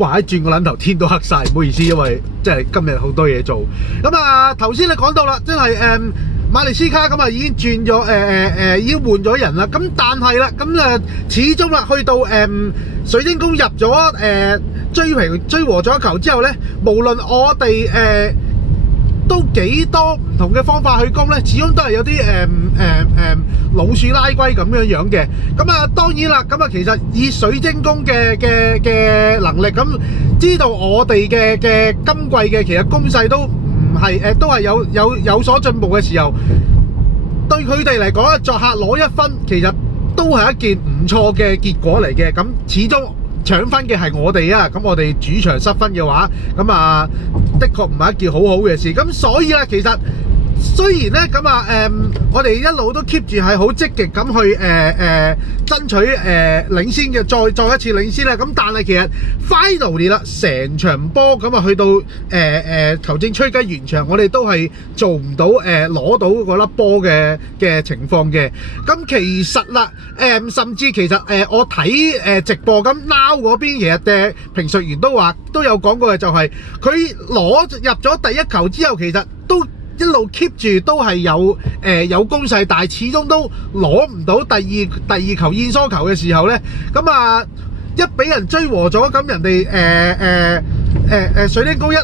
哇！轉個撚頭天都黑晒，唔好意思，因為即係今日好多嘢做。咁啊頭先你講到啦，真係馬利斯卡咁啊已經轉咗已經換咗人啦。咁但係啦，咁始終啦，去到水晶宮入咗追和咗球之後咧，無論我哋都幾多唔同嘅方法去攻咧，始終都係有啲老鼠拉龜咁樣嘅。咁啊當然啦，咁啊其實以水晶宮嘅能力，咁知道我哋嘅今季嘅其實攻勢都唔係都係有所進步嘅時候，對佢哋嚟講作客攞1分，其實都係一件唔錯嘅結果嚟嘅。咁始終搶分嘅係我哋啊，咁我哋主場失分嘅話，咁啊的確唔係一件好好嘅事。咁所以咧，其實雖然咧咁啊我哋一路都 keep 住係好積極咁去爭取領先嘅，再一次領先咧。咁但係其實 finally 啦，成場波咁啊去到球證吹雞完場，我哋都係做唔到攞到嗰粒波嘅情況嘅。咁其實啦甚至其實我睇直播咁 Now 嗰邊，其實評述員都有講過嘅，就係佢攞入咗第一球之後，其實都一路 keep 住都係有攻勢，但係始終都攞唔到第二球燕梳球嘅時候咧，咁啊一俾人追和咗，咁人哋水晶宮一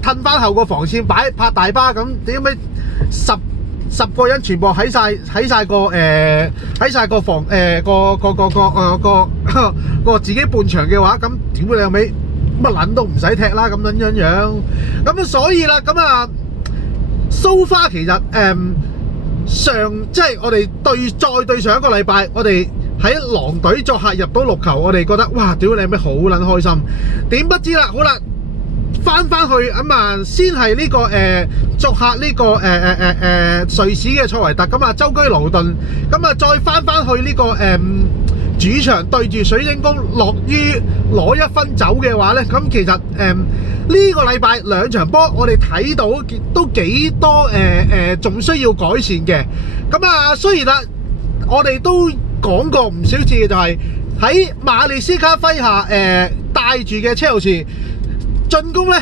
褪翻後個防線拍大巴，咁點解十個人全部喺晒個防個自己半場嘅話，咁點會你後尾乜撚都唔使踢啦，咁樣，咁所以啦，咁啊So far 其實即係我哋再對上一個禮拜，我哋喺狼隊作客入到6球，我哋覺得哇屌你咩好撚開心，點不知啦，好啦翻去咁啊，先係呢個作客呢個瑞士嘅塞維特，咁啊舟車勞頓，咁啊再翻去呢個主場對住水晶宮，落於攞1分走嘅話咧，咁其實呢個禮拜2場波我哋睇到都幾多仲需要改善嘅。咁啊雖然啦，我哋都講過唔少次嘅，就係喺馬利斯卡麾下帶住嘅車路士進攻咧，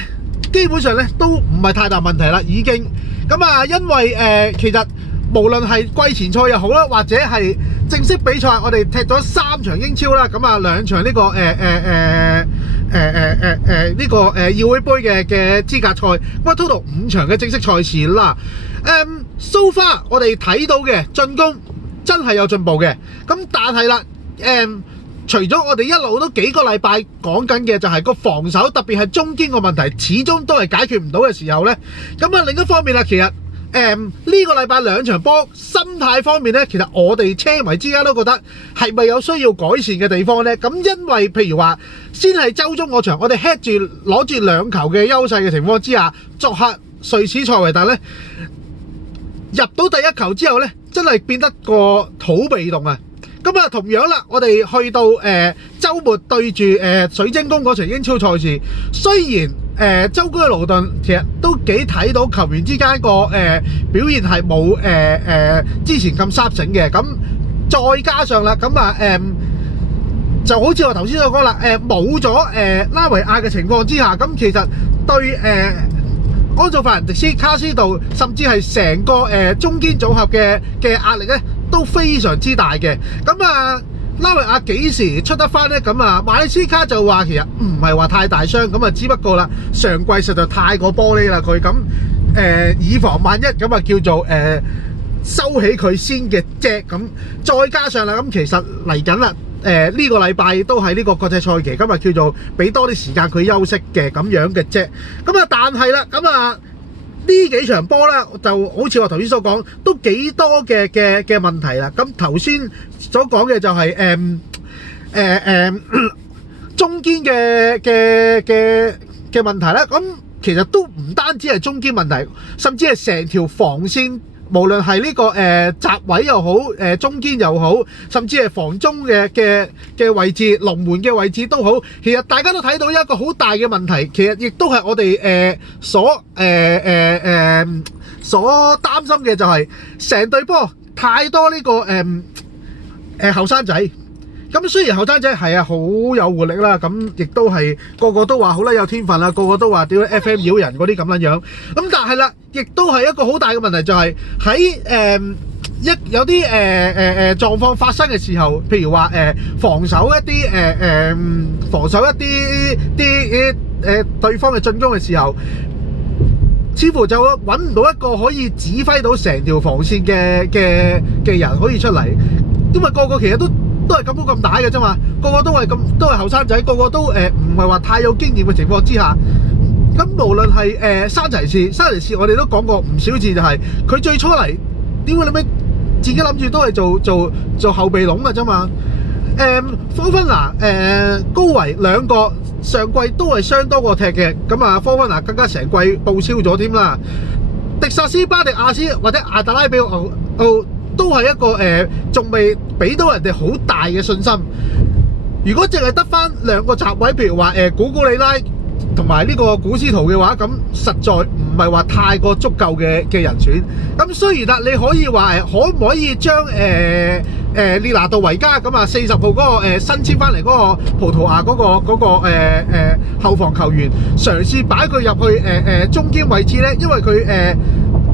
基本上咧都唔係太大問題啦，已經。咁啊因為其實無論係季前賽又好啦，或者係正式比賽，我哋踢咗3場英超啦，咁啊2場呢個呢個議會杯嘅資格賽，咁啊 total 5場嘅正式賽事啦。So far 我哋睇到嘅進攻真係有進步嘅，咁但係啦除咗我哋一路都幾個禮拜講緊嘅就係個防守，特別係中堅個問題，始終都係解決唔到嘅時候呢。咁啊另一方面啦，其實呢個禮拜2場波心態方面呢，其實我哋車迷之間都覺得係咪有需要改善嘅地方呢？咁因為譬如話先係周中嗰場，我哋 head 住攞住2球嘅優勢嘅情況之下，作客瑞士塞維特呢，入到第一球之後呢，真係變得個好被動啊！咁啊，同樣啦，我哋去到週末對住水晶宮嗰場英超賽事，雖然舟車勞頓，其實都幾睇到球員之間個表現係冇之前咁沙醒嘅。咁再加上啦，咁啊就好似我頭先所講啦，冇咗拉維亞嘅情況之下，咁其實對安祖法蘭迪斯、卡斯道，甚至係成個中堅組合嘅壓力咧，都非常之大嘅。咁啊，拉維亞幾時出得翻呢？咁啊，馬利斯卡就話其實唔係話太大傷，咁啊，只不過啦，上季實在太過玻璃啦，佢咁以防萬一，咁啊叫做收起佢先嘅啫。咁再加上啦，咁其實嚟緊啦。呢個禮拜都係呢個國際賽期，今日叫做俾多啲時間佢休息嘅咁樣嘅啫。咁啊，但係啦，咁啊呢幾場波啦，就好似我頭先所講，都幾多嘅問題啦。咁頭先所講嘅就係中堅嘅問題啦。咁其實都唔單止係中堅問題，甚至係成條防線。無論係呢個閘位又好，中堅又好，甚至係防中嘅位置、龍門嘅位置都好，其實大家都睇到一個好大嘅問題，其實亦都係我哋所擔心嘅，就係成隊波太多呢個後生仔。咁雖然後生仔係啊好有活力啦，咁亦都係個個都話好啦有天分啦，個個都話屌 FM 妖人嗰啲咁樣，咁但係啦，亦都係一個好大嘅問題，就係喺有啲狀況發生嘅時候，譬如話防守一啲對方嘅進攻嘅時候，似乎就揾唔到一個可以指揮到成條防線嘅人可以出嚟，因為個個其實都係咁高咁大嘅啫嘛，個個都係後生仔，個個都唔係話太有經驗嘅情況之下，咁無論係山齊士，我哋都講過唔少次，就係佢最初嚟點會自己諗住都係做後備籠嘅啫嘛。科芬拿高維兩個上季都係相當過踢嘅，咁啊科芬拿更加成季報超咗添啦。迪薩斯巴迪亞斯或者阿特拉比奧都係一個仲未俾到人哋好大嘅信心。如果淨係得翻兩個閘位，譬如話古古里拉同埋呢個古斯圖嘅話，咁實在唔係話太過足夠嘅人選。咁雖然啦，你可以話可唔可以將列拿度維加咁啊40號嗰個新簽翻嚟嗰個葡萄牙嗰個後防球員，嘗試擺佢入去中堅位置呢？因為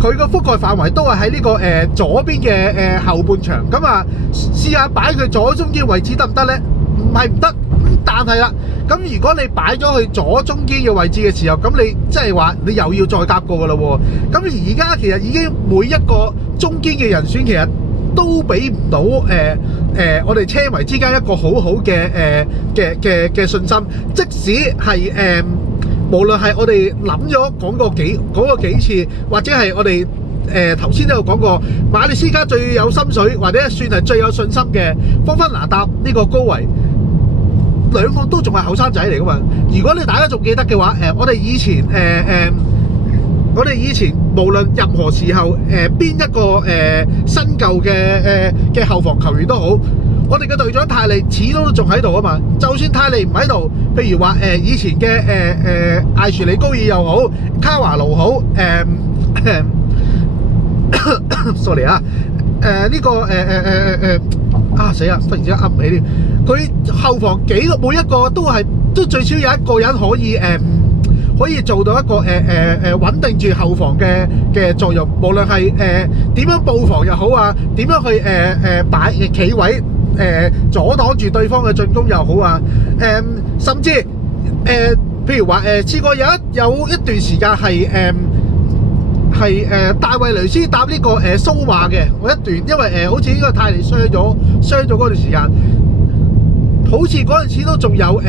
佢個覆蓋範圍都係喺呢個左邊嘅後半場，咁啊試下擺佢左中堅位置得唔得呢？唔係唔得，但係啦，咁如果你擺咗去左中堅嘅位置嘅時候，咁你即係話你又要再夾過噶啦喎。咁而家其實已經每一個中堅嘅人選其實都俾唔到我哋車迷之間一個好好嘅信心，即使係無論係我哋諗咗講過幾次，或者係我哋頭先都有講過，馬利斯加最有心水或者算係最有信心嘅科芬拿搭呢個高維，兩個都仲係後生仔嚟噶嘛。如果你大家仲記得嘅話，我哋以前無論任何時候邊一個新舊嘅後防球員都好，我哋嘅隊長泰利始終都仲喺度啊嘛。就算泰利唔喺度，譬如話以前嘅艾殊利高爾又好，卡華路好，sorry 啊，呢個死啦！忽然之間噏唔起添。佢後防每一個都最少有一個人可以做到一個穩定住後防嘅作用，無論係點樣布防又好啊，點樣去擺企位阻擋住對方嘅進攻又好啊，甚至譬如話試過有一段時間係戴維雷斯搭呢個蘇馬嘅嗰一段，因為好似呢個泰利傷咗嗰段時間，好似嗰陣時都仲有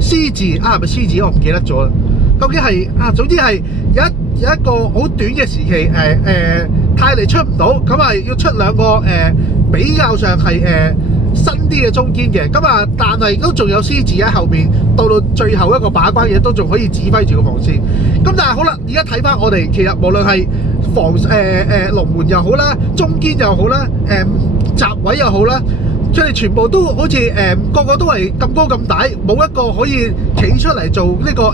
獅子係咪獅子？我唔記得咗啦。究竟係總之係有一個好短嘅時期，泰利出唔到，咁啊要出兩個比較上係新啲嘅中堅嘅，咁啊但係都仲有獅子喺後面，到最後一個把關嘢都仲可以指揮住個防線。咁但係好啦，而家睇翻我哋，其實無論係龍門又好啦，中堅又好啦，閘位又好啦，佢哋全部都好似個個都係咁高咁大，冇一個可以企出嚟做呢個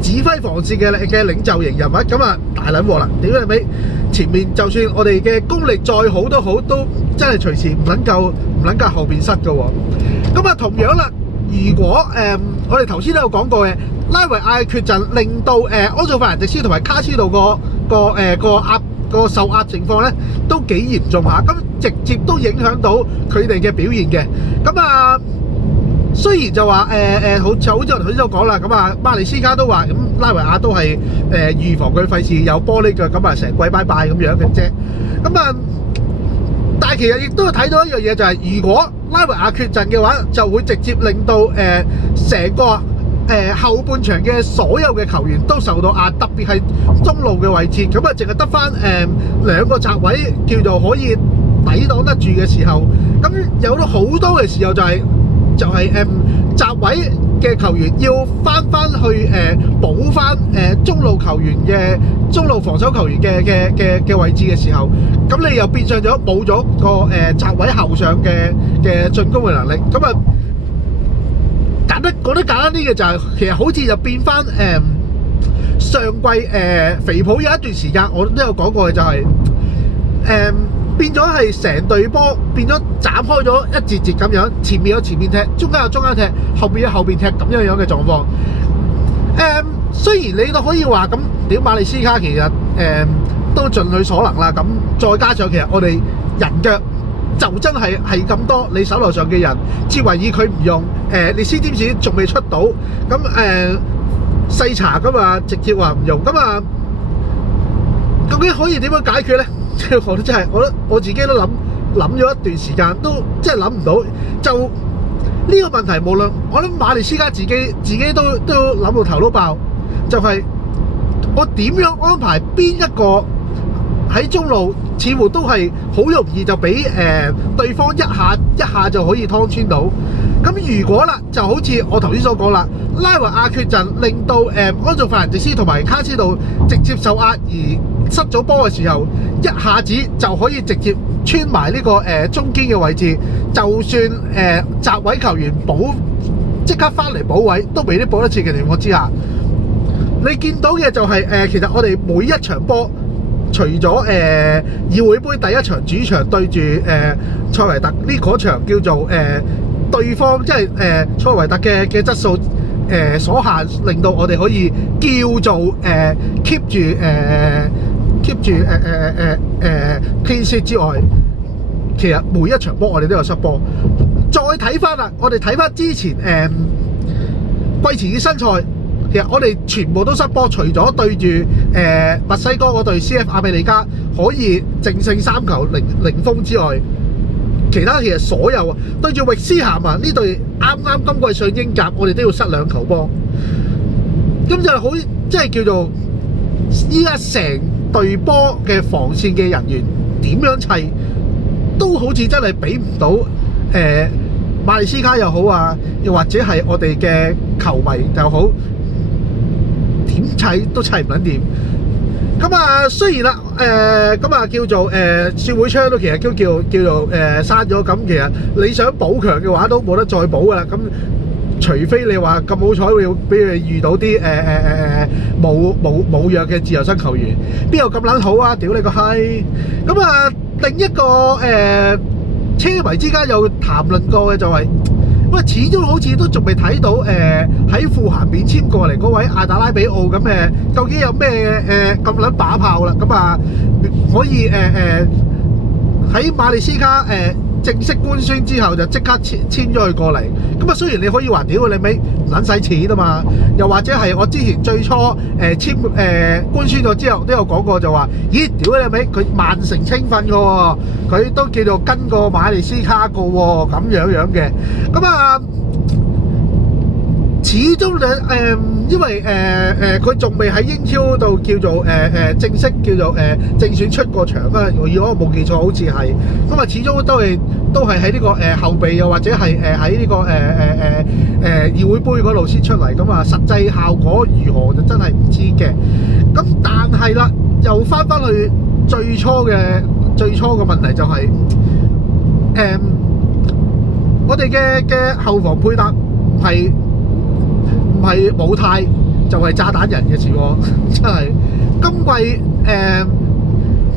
指揮防線嘅領袖型人物，咁啊大撚鑊啦！屌你尾，前面就算我哋嘅功力再好都好，都真係隨時唔能夠後邊失嘅喎。咁啊同樣啦，如果我哋頭先都有講過嘅，拉維亞嘅缺陣令到安祖法蘭迪斯同埋卡斯道個受壓情況咧都幾嚴重下，咁直接都影響到佢哋嘅表現嘅。咁啊，雖然就話好似我頭先都講啦，咁啊馬利斯加都話咁拉維亞都係預防佢費事有玻璃腳，咁啊成季拜拜咁樣嘅啫。咁啊，但係其實亦都睇到一樣嘢，就係如果拉維亞缺陣嘅話，就會直接令到成個後半場嘅所有嘅球員都受到壓，特別係中路嘅位置，咁啊淨係得翻兩個閘位叫做可以抵擋得住嘅時候，咁有咗好多嘅時候就係閘位嘅球員要翻去補翻中路球員嘅中路防守球員嘅位置嘅時候，咁你又變相咗冇咗個閘位後上嘅進攻嘅能力，咁啊講得簡單啲嘅就係，其實好似就變翻上季肥普有一段時間我都有講過嘅，就係變咗係成隊波變咗斬開咗一節節咁樣，前面有前面踢，中間有中間踢，後邊有後邊踢咁樣嘅狀況。雖然你都可以話咁，屌馬利斯卡其實都盡佢所能啦。咁再加上其實我哋人腳就真係咁多，你手頭上嘅人，切維爾佢唔用，你斯詹士仲未出到，咁細查咁啊，直接話唔用，咁啊，究竟可以點樣解決咧？我都真係，我自己都諗咗一段時間，都真係諗唔到。就呢個問題，無論我諗馬利斯卡自己都諗到頭都爆，就係我點樣安排邊一個喺中路，似乎都係好容易就俾對方一下就可以劏穿到。咁如果啦，就好似我頭先所講啦，拉維亞缺陣，令到安祖法蘭迪斯同埋卡斯道直接受壓而失咗波嘅時候，一下子就可以直接穿埋呢個中堅嘅位置，就算閘位球員即刻翻嚟補位，都未必補得切嘅情況之下，你見到嘅就係其實我哋每一場波，除咗議會杯第一場主場對住塞維特呢嗰場叫做對方即係塞維特嘅質素所限，令到我哋可以叫做keep 住 clean sheet 之外，其實每一場波我哋都有失波。再睇翻啦，我哋睇翻之前季前嘅新賽，其實我哋全部都失波，除咗對住墨西哥嗰隊 CF 亞美利加可以淨勝3球零封之外，其他其實所有對住域斯咸啊呢隊啱今季上英甲，我哋都要失2球波。咁就好，即係叫做依家成隊波嘅防線嘅人員點樣砌，都好似真係比唔到馬利斯卡又好啊，又或者係我哋嘅球迷又好，點砌都砌唔撚掂。咁啊，雖然啦，咁啊叫做轉會窗都其實都叫做刪咗。咁其實你想補強嘅話，都冇得再補噶啦。咁除非你話咁好彩，會俾佢遇到啲冇約嘅自由身球員，邊有咁撚好啊？屌你個閪！咁啊，另一個車迷之間有談論過嘅就係，喂，始終好似都仲未睇到喺富咸免簽過嚟嗰位阿達拉比奧咁究竟有咩咁撚把炮啦？咁啊，可以喺馬利斯卡正式官宣之後就即刻簽咗佢過嚟。咁啊，雖然你可以話屌你尾唔撚使錢啊嘛，又或者係我之前最初官宣咗之後都有講過，就話咦屌你尾佢曼城青訓嘅喎，佢都叫做跟過馬利斯卡個喎，咁樣嘅。咁啊，始終因為佢仲未喺英超度叫做正式叫做正選出過場啊！如果我冇記錯，好似係咁啊，始終都係喺呢個後備，又或者係喺呢個議會杯嗰度先出嚟。咁啊，實際效果如何就真係唔知嘅。咁但係啦，又翻去最初嘅問題就係我哋嘅後防配搭唔係武泰就係炸彈人嘅事喎，真係今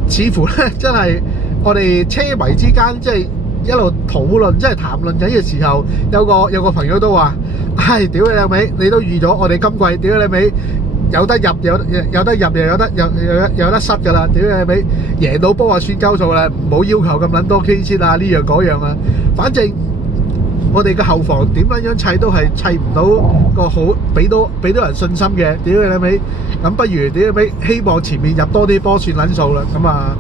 季似乎咧真係我哋車迷之間即係一路討論，即係談論緊嘅時候，有個朋友都話：唉，屌你老味，你都預咗我哋今季屌你味有得入有得入又有得失㗎啦！屌你味贏到波就算鳩數啦，唔好要求咁撚多 K 先啊，呢樣嗰樣啊，反正我哋嘅後防點樣砌都係砌唔到個好，俾到人信心嘅。屌你老味，咁不如屌你味，希望前面入多啲波算撚數啦。咁啊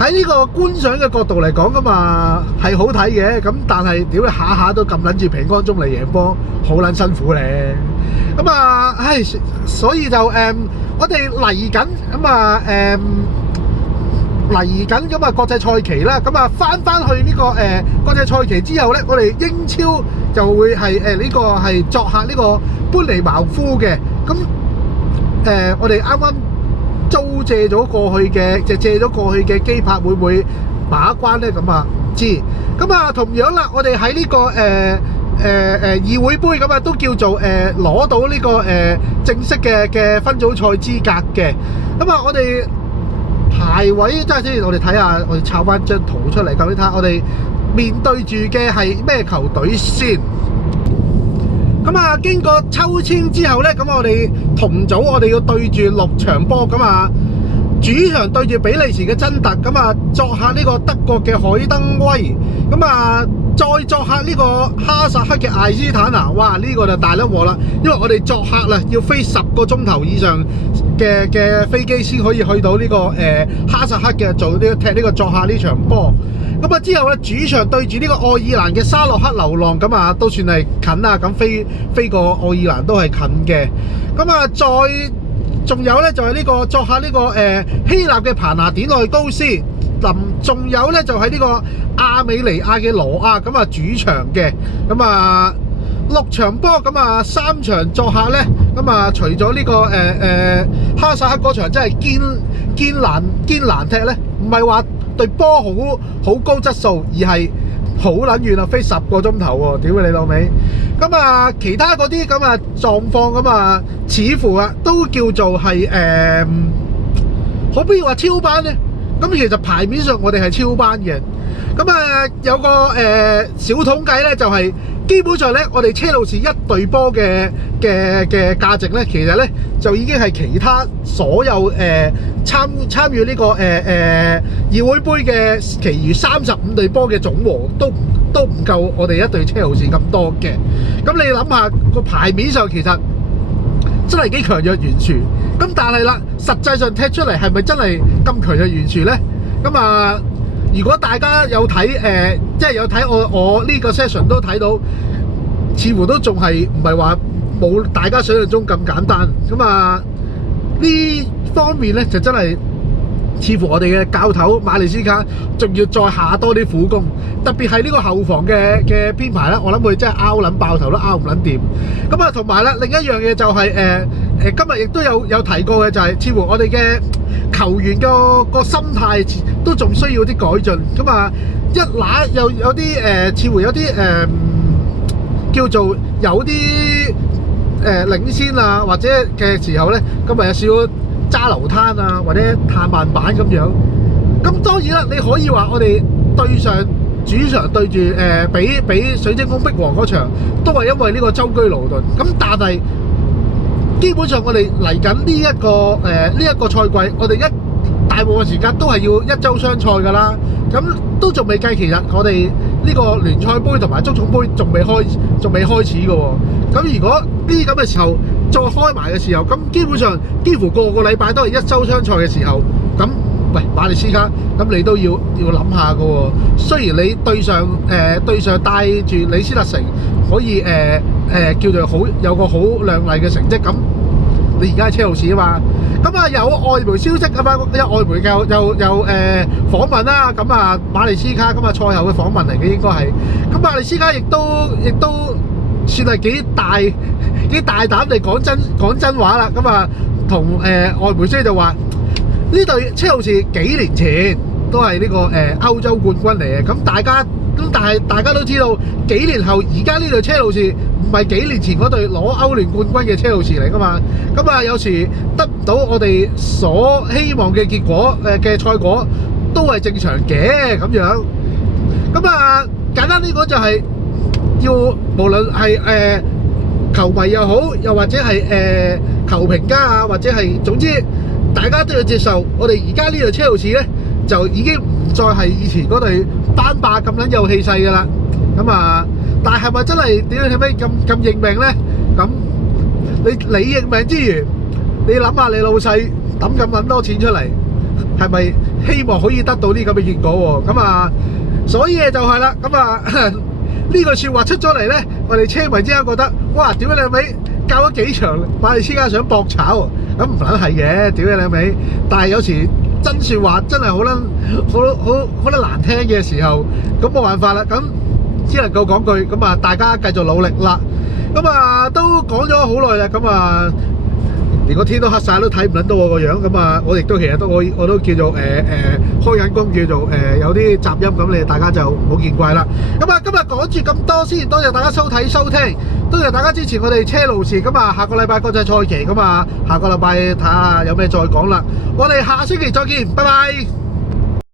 喺呢個觀賞嘅角度嚟講，咁啊係好睇嘅。咁但係屌你下下都咁撚住平安鐘嚟贏波，好撚辛苦咧。咁啊，唉，所以就我哋嚟緊咁啊咁啊國際賽期啦，咁啊翻去呢個國際賽期之後咧，我哋英超就會係呢個係作客呢個般尼茅夫嘅。咁我哋啱啱租借咗過去嘅機拍會唔會把關咧？咁啊唔知。咁啊同樣啦，我哋喺呢個議會杯咁啊都叫做攞到呢個正式嘅分組賽資格嘅。咁啊我哋排位真係先，我哋睇下，我哋抄翻張圖出嚟，究竟睇下我哋面對住嘅係咩球隊先？咁啊，經過抽籤之後呢，咁我哋同組我哋要對住6場波，咁啊主場對住比利時嘅真特，咁啊作客呢個德國嘅海登威，咁啊再作客呢個哈薩克嘅艾斯坦拿，哇！呢個就大甩鑊啦，因為我哋作客啦，要飛10個鐘頭以上嘅飛機先可以去到呢個哈薩克嘅踢呢個作客呢場波。咁啊之後咧，主場對住呢個愛爾蘭嘅沙洛克流浪，咁啊都算係近啊，咁飛過愛爾蘭都係近嘅。咁啊仲有咧就係呢個作客呢個希臘嘅彭拿典內高斯，仲有咧就係呢個亞美尼亞嘅羅亞，咁啊主場嘅。咁啊6場波，咁啊3場作客咧，咁啊除咗呢個哈薩克嗰場真係堅難踢咧，唔係話對波好高質素，而係好撚遠啊，飛10個鐘頭喎！屌你老味！咁啊，其他嗰啲咁啊狀況咁啊，似乎啊都叫做係可唔可以話超班呢？咁其實牌面上我哋係超班嘅。咁啊有個小統計咧，就係基本上咧，我哋車路士一隊波嘅價值咧，其實咧就已經係其他所有參與呢個議會杯嘅其餘35隊波嘅總和都唔夠我哋一隊車路士咁多嘅。咁你諗下個牌面上其實真係幾強弱懸殊。咁但係啦，實際上踢出嚟係咪真係咁強弱懸殊咧？咁啊，如果大家有睇即係有睇我呢個 session 都睇到，似乎都仲係唔係話冇大家想象中咁簡單。咁啊呢方面咧就真係似乎我哋嘅教頭馬利斯卡仲要再下多啲苦功，特別係呢個後防嘅編排啦，我諗佢真係拗撚爆頭都拗唔撚掂。咁啊同埋啦，另一樣嘢就係今日亦都有提過嘅，就係似乎我哋嘅球員個心態都仲需要啲改進。咁啊一揦有啲似乎有啲叫做有啲領先啊或者嘅時候咧，咁啊有少少揸流灘啊，或者嘆慢板咁樣。咁當然啦，你可以話我哋對上主場對住比水晶宮碧皇嗰場，都係因為呢個舟車勞頓。咁但係基本上我哋嚟緊呢一個賽季，我哋大部分時間都係要一周雙賽㗎啦。咁都仲未計，其實我哋呢個聯賽杯同埋足總杯仲未開始嘅喎。咁如果呢啲咁嘅時候再開埋嘅時候，咁基本上幾乎個禮拜都係一周雙賽嘅時候，咁喂馬利斯卡，咁你都要諗下嘅喎。雖然你對上帶住李斯特城可以叫做有個好亮麗嘅成績，咁你而家係車路士啊嘛。咁啊有外媒消息啊嘛，有外媒有訪問啦。咁啊馬利斯卡咁啊賽後嘅訪問嚟嘅應該係。咁馬利斯卡亦都算係幾大膽地講真話啦。咁啊同外媒消息就話呢隊車路士幾年前都係呢個歐洲冠軍嚟嘅。咁但係大家都知道，幾年後而家呢隊車路士唔係幾年前嗰隊攞歐聯冠軍嘅車路士嚟噶嘛。咁啊有時得唔到我哋所希望嘅結果嘅賽果都係正常嘅咁樣。咁啊簡單啲講就係要無論係球迷又好，又或者係球評家啊，或者係總之大家都要接受，我哋而家呢隊車路士咧就已經唔再係以前嗰隊班霸咁撚有氣勢噶啦。咁啊，但係咪真係點樣咁認命咧？咁你認命之餘，你諗下你老細抌咁撚多錢出嚟，係咪希望可以得到啲咁嘅結果喎？咁啊，所以就係啦。咁啊呢句説話出咗嚟咧，我哋車迷之間覺得哇！屌你兩味教咗幾場，馬利斯卡想搏炒，咁唔撚係嘅，屌你兩味。但係有時真説話真係好撚難聽嘅時候，咁冇辦法啦。咁只能夠講句，咁啊大家繼續努力啦。咁啊都講咗好耐啦。咁啊連個天都黑晒，都睇唔撚到我個樣。咁啊我亦都其實我都叫做開緊工，叫做有啲雜音，咁你大家就唔好見怪啦。咁啊今日講住咁多先，多謝大家收睇收聽，多謝大家支持我哋車路士。咁啊下個禮拜國際賽期，咁啊下個禮拜睇下有咩再講啦。我哋下星期再見，拜拜。